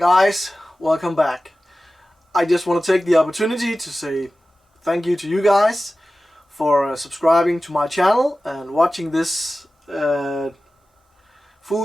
Hi guys, welcome back. I just want to take the opportunity to say thank you to you guys for subscribing to my channel and watching this fooling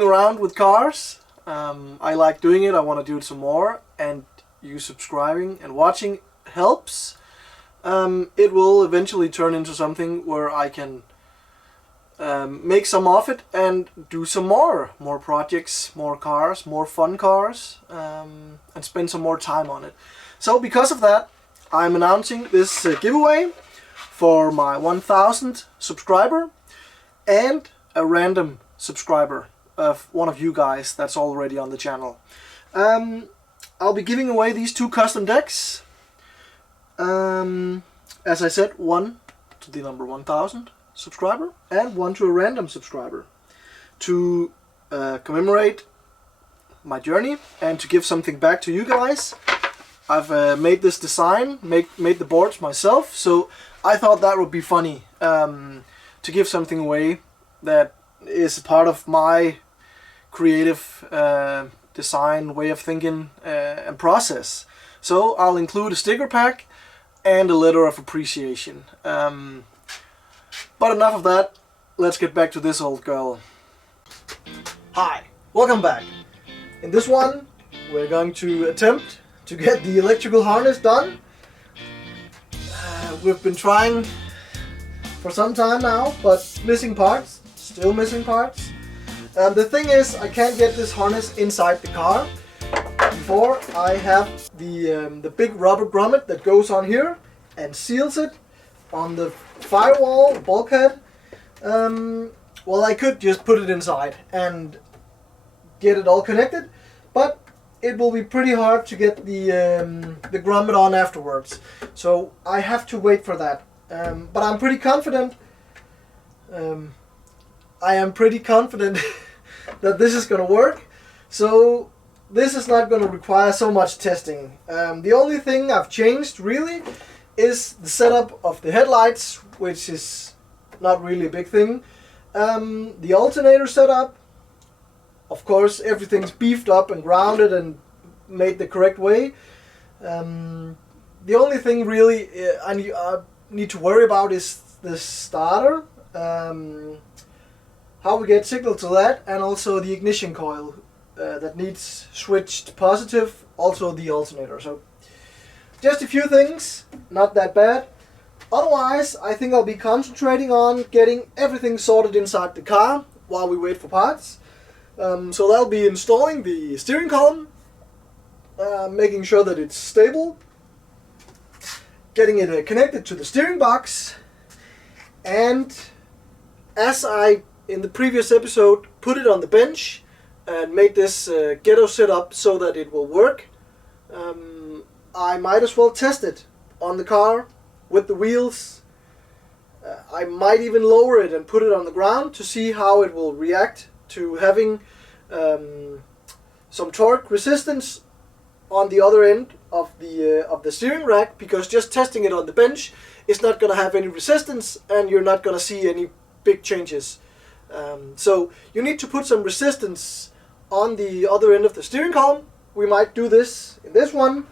around with cars. I like doing it, I want to do it some more, and you subscribing and watching helps. It will eventually turn into something where I can make some of it and do some more projects, more cars, more fun cars, and spend some more time on it. So because of that, I'm announcing this giveaway for my 1000th subscriber and a random subscriber of one of you guys that's already on the channel. I'll be giving away these two custom decks. As I said, one to the number 1000 subscriber and one to a random subscriber to commemorate my journey and to give something back to you guys. I've made this design, made the boards myself, so I thought that would be funny to give something away that is a part of my creative design way of thinking and process. So I'll include a sticker pack and a letter of appreciation. But enough of that, let's get back to this old girl. Hi, welcome back. In this one, we're going to attempt to get the electrical harness done. We've been trying for some time now, but missing parts, still missing parts. The thing is, I can't get this harness inside the car before I have the big rubber grommet that goes on here and seals it on the firewall bulkhead. Well, I could just put it inside and get it all connected, but it will be pretty hard to get the grommet on afterwards. So I have to wait for that. But I'm pretty confident. I am pretty confident that this is going to work. So this is not going to require so much testing. The only thing I've changed really is the setup of the headlights, which is not really a big thing. The alternator setup, of course, everything's beefed up and grounded and made the correct way. The only thing really I need to worry about is the starter, how we get signal to that, and also the ignition coil that needs switched positive, also the alternator. So just a few things, not that bad. Otherwise, I think I'll be concentrating on getting everything sorted inside the car while we wait for parts. So that'll be installing the steering column, making sure that it's stable, getting it connected to the steering box, and as I, in the previous episode, put it on the bench and made this ghetto setup so that it will work, I might as well test it on the car with the wheels. I might even lower it and put it on the ground to see how it will react to having some torque resistance on the other end of the steering rack, because just testing it on the bench is not going to have any resistance and you're not going to see any big changes. So you need to put some resistance on the other end of the steering column. We might do this in this one.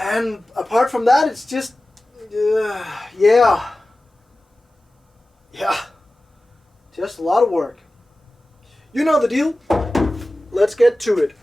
And apart from that, it's just, yeah, just a lot of work. You know the deal. Let's get to it.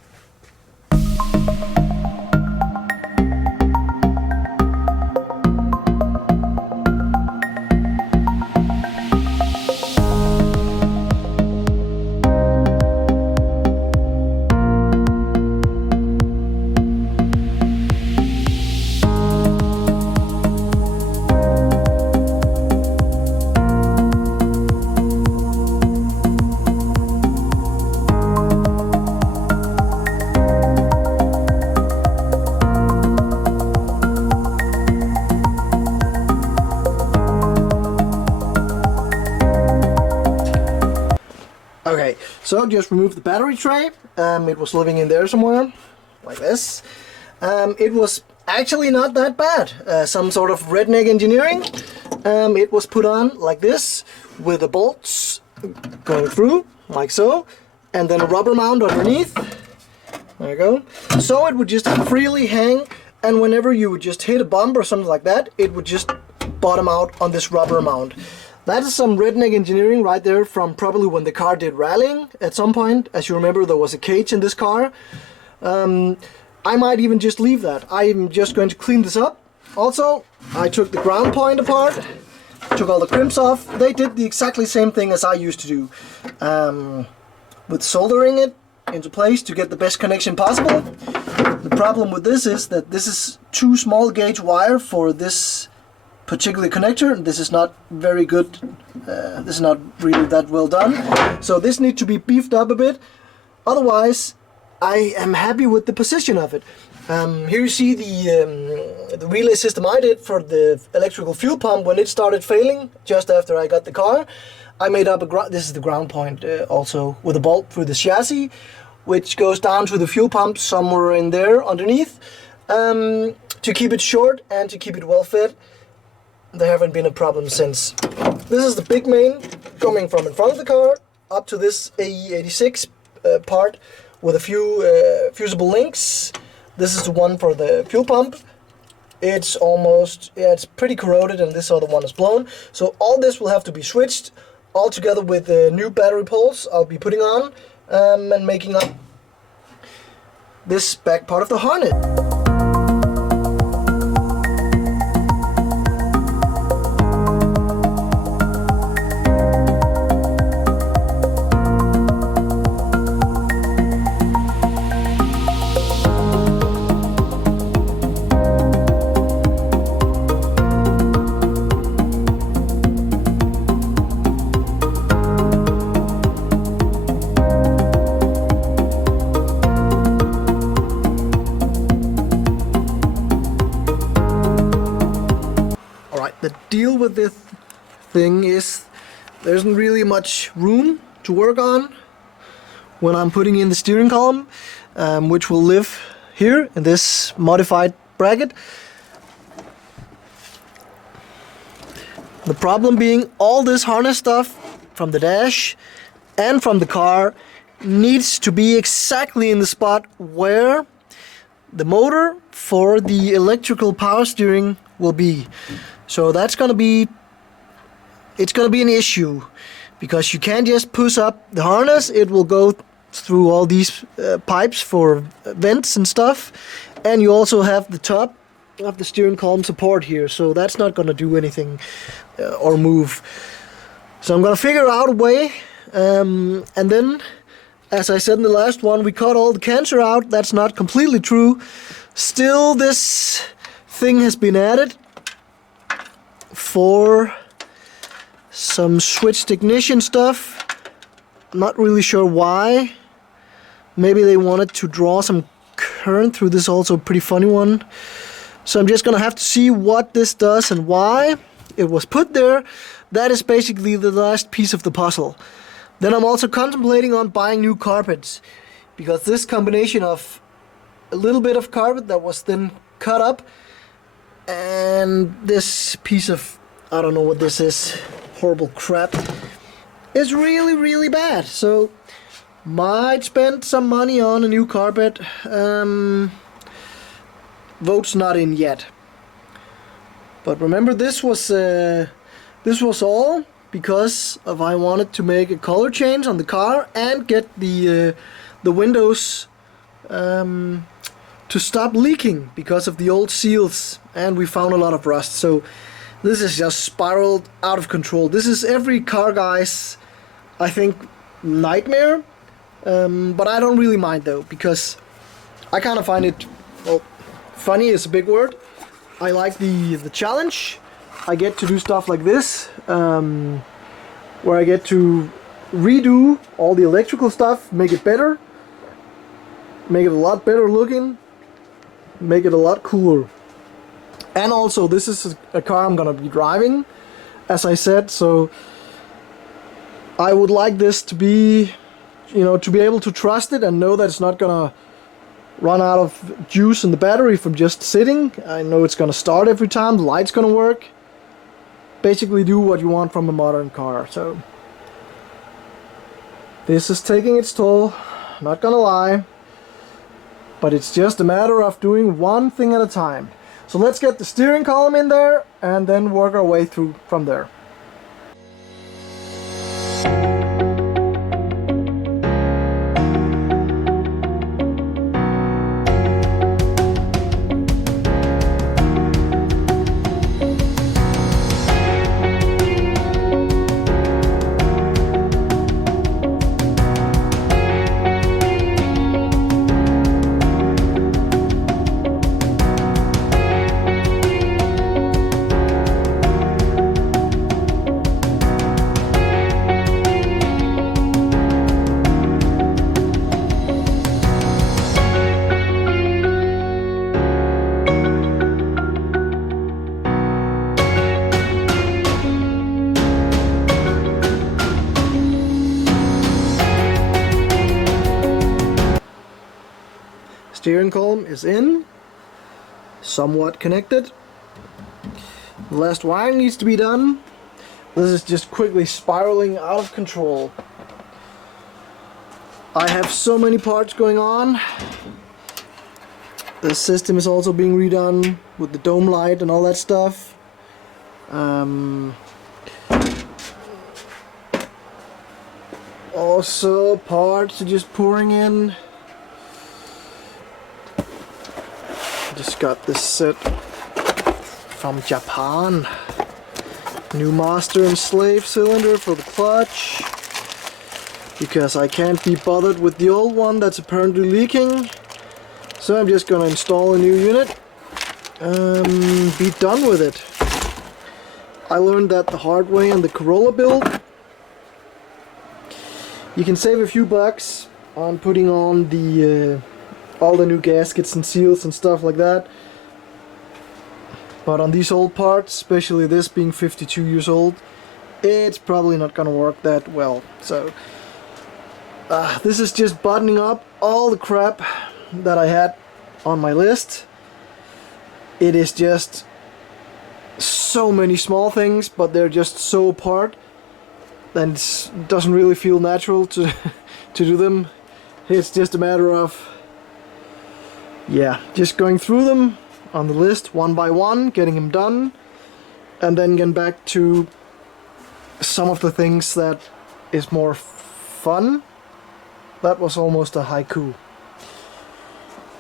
Okay, so just remove the battery tray. It was living in there somewhere, like this. It was actually not that bad. Some sort of redneck engineering. It was put on like this, with the bolts going through, like so, and then a rubber mount underneath. There you go. So it would just freely hang, and whenever you would just hit a bump or something like that, it would just bottom out on this rubber mount. That is some redneck engineering right there from probably when the car did rallying at some point. As you remember, there was a cage in this car. I might even just leave that. I'm just going to clean this up. Also, I took the ground point apart, took all the crimps off. They did the exactly same thing as I used to do, with soldering it into place to get the best connection possible. The problem with this is that this is too small gauge wire for this particular connector. This is not very good. This is not really that well done. So this needs to be beefed up a bit. Otherwise, I am happy with the position of it. Here you see the relay system I did for the electrical fuel pump when it started failing just after I got the car. I made up this is the ground point also, with a bolt through the chassis, which goes down to the fuel pump somewhere in there underneath, to keep it short and to keep it well fit. There haven't been a problem since. This is the big main coming from in front of the car up to this AE86 part with a few fusible links. This is the one for the fuel pump. It's almost, it's pretty corroded, and this other one is blown. So all this will have to be switched all together with the new battery poles I'll be putting on, and making up this back part of the harness. The deal with this thing is there isn't really much room to work on when I'm putting in the steering column, which will live here in this modified bracket. The problem being all this harness stuff from the dash and from the car needs to be exactly in the spot where the motor for the electrical power steering will be. So that's gonna be, it's gonna be an issue, because you can't just push up the harness. It will go through all these pipes for vents and stuff, and you also have the top of the steering column support here, so that's not gonna do anything or move. So I'm gonna figure out a way, and then, as I said in the last one, we cut all the cancer out. That's not completely true. Still, this thing has been added for some switched ignition stuff. Not really sure why. Maybe they wanted to draw some current through this also pretty funny one. So I'm just gonna have to see what this does and why it was put there. That is basically the last piece of the puzzle. Then I'm also contemplating on buying new carpets, because this combination of a little bit of carpet that was then cut up and this piece of, I don't know what this is, horrible crap, is really, really bad. So might spend some money on a new carpet. Vote's not in yet. But remember, this was all because of I wanted to make a color change on the car and get the windows to stop leaking because of the old seals, and we found a lot of rust. So this is just spiraled out of control. This is every car guy's, I think, nightmare. But I don't really mind though, because I kind of find it, well, funny is a big word. I like the challenge. I get to do stuff like this, where I get to redo all the electrical stuff, make it better, make it a lot better looking, make it a lot cooler. And also, this is a car I'm gonna be driving, as I said, so I would like this to be, you know, to be able to trust it and know that it's not gonna run out of juice in the battery from just sitting. I know it's gonna start every time, the light's gonna work. Basically do what you want from a modern car. So this is taking its toll, not gonna lie. but it's just a matter of doing one thing at a time. So let's get the steering column in there and then work our way through from there. Steering column is in, somewhat connected. The last wiring needs to be done. This is just quickly spiraling out of control. I have so many parts going on. The system is also being redone with the dome light and all that stuff. Also, parts are just pouring in. Just got this set from Japan. New master and slave cylinder for the clutch, because I can't be bothered with the old one that's apparently leaking. So I'm just gonna install a new unit, be done with it. I learned that the hard way in the Corolla build. You can save a few bucks on putting on the all the new gaskets and seals and stuff like that, but on these old parts, especially this being 52 years old, it's probably not gonna work that well. So this is just buttoning up all the crap that I had on my list. It is just so many small things, but they're just so apart that it doesn't really feel natural to to do them. It's just a matter of just going through them on the list one by one, getting them done, and then getting back to some of the things that is more fun. That was almost a haiku.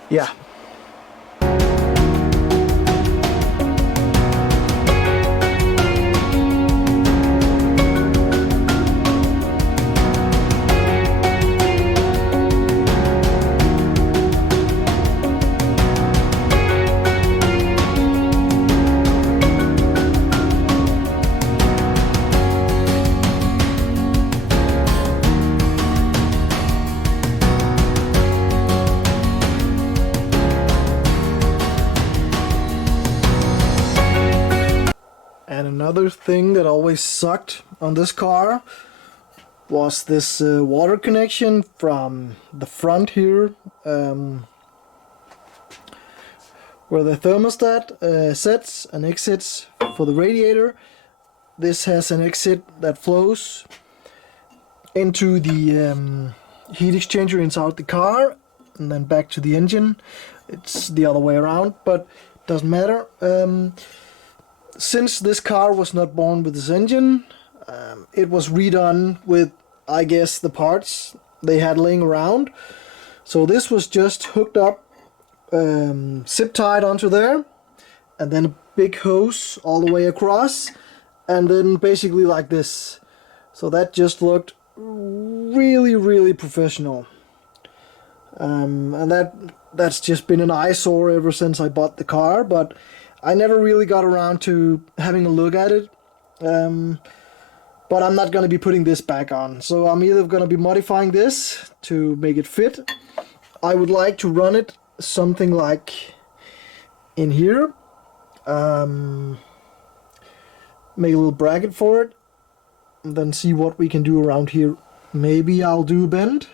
Yeah. And another thing that always sucked on this car was this water connection from the front here, where the thermostat sets and exits for the radiator. This has an exit that flows into the heat exchanger inside the car and then back to the engine. It's the other way around, but doesn't matter. Since this car was not born with this engine, it was redone with, I guess, the parts they had laying around. So this was just hooked up, zip tied onto there, and then a big hose all the way across, and then basically like this. So that just looked really, really professional. And that's just been an eyesore ever since I bought the car, but I never really got around to having a look at it. But I'm not going to be putting this back on. So I'm either going to be modifying this to make it fit. I would like to run it something like in here. Make a little bracket for it. And then see what we can do around here. Maybe I'll do a bend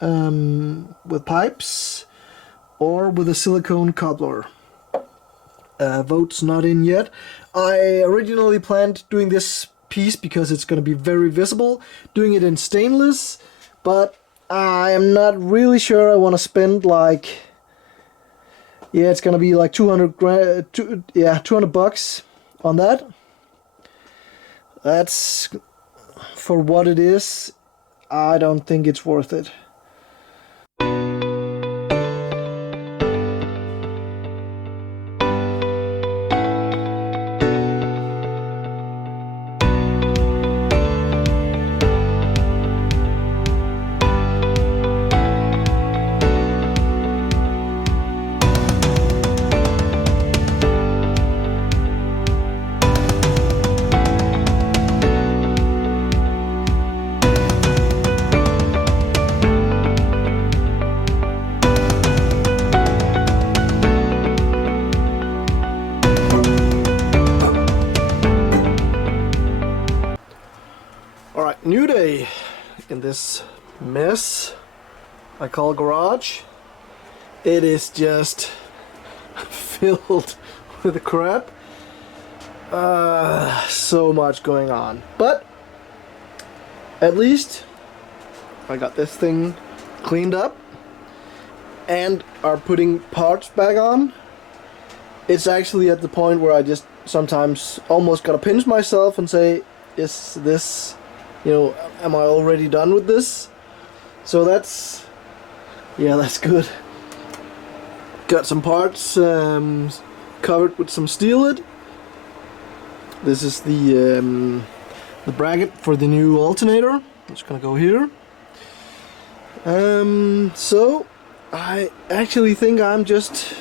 with pipes or with a silicone coupler. Vote's not in yet. I originally planned doing this piece because it's going to be very visible, doing it in stainless, but I am not really sure I want to spend like Yeah, it's gonna be like 200 bucks on that. That's, for what it is, I don't think it's worth it. Alright, new day in this mess I call garage. It is just filled with crap. So much going on. But at least I got this thing cleaned up and are putting parts back on. It's actually at the point where I just sometimes almost gotta pinch myself and say, is this, you know, am I already done with this? So that's, yeah, that's good. Got some parts covered with some Steeled. This is the bracket for the new alternator. It's gonna go here. So I actually think I'm just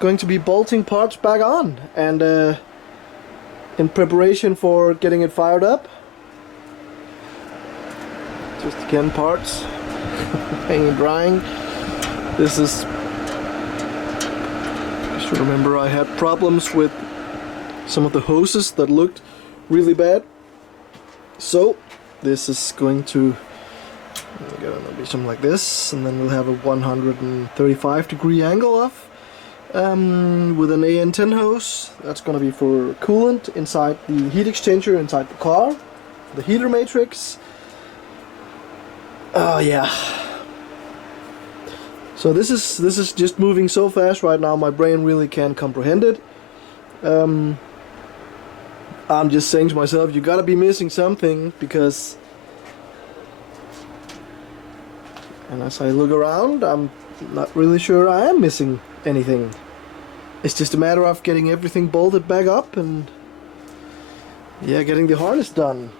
going to be bolting parts back on, and in preparation for getting it fired up. Just again, parts hanging drying. This is, just remember I had problems with some of the hoses that looked really bad. So this is going to be something like this, and then we'll have a 135-degree angle off with an AN10 hose. That's going to be for coolant inside the heat exchanger inside the car, the heater matrix. Oh yeah. So this is just moving so fast right now, my brain really can't comprehend it. I'm just saying to myself, you gotta be missing something, because, and as I look around, I'm not really sure I am missing anything. It's just a matter of getting everything bolted back up and, yeah, getting the harness done.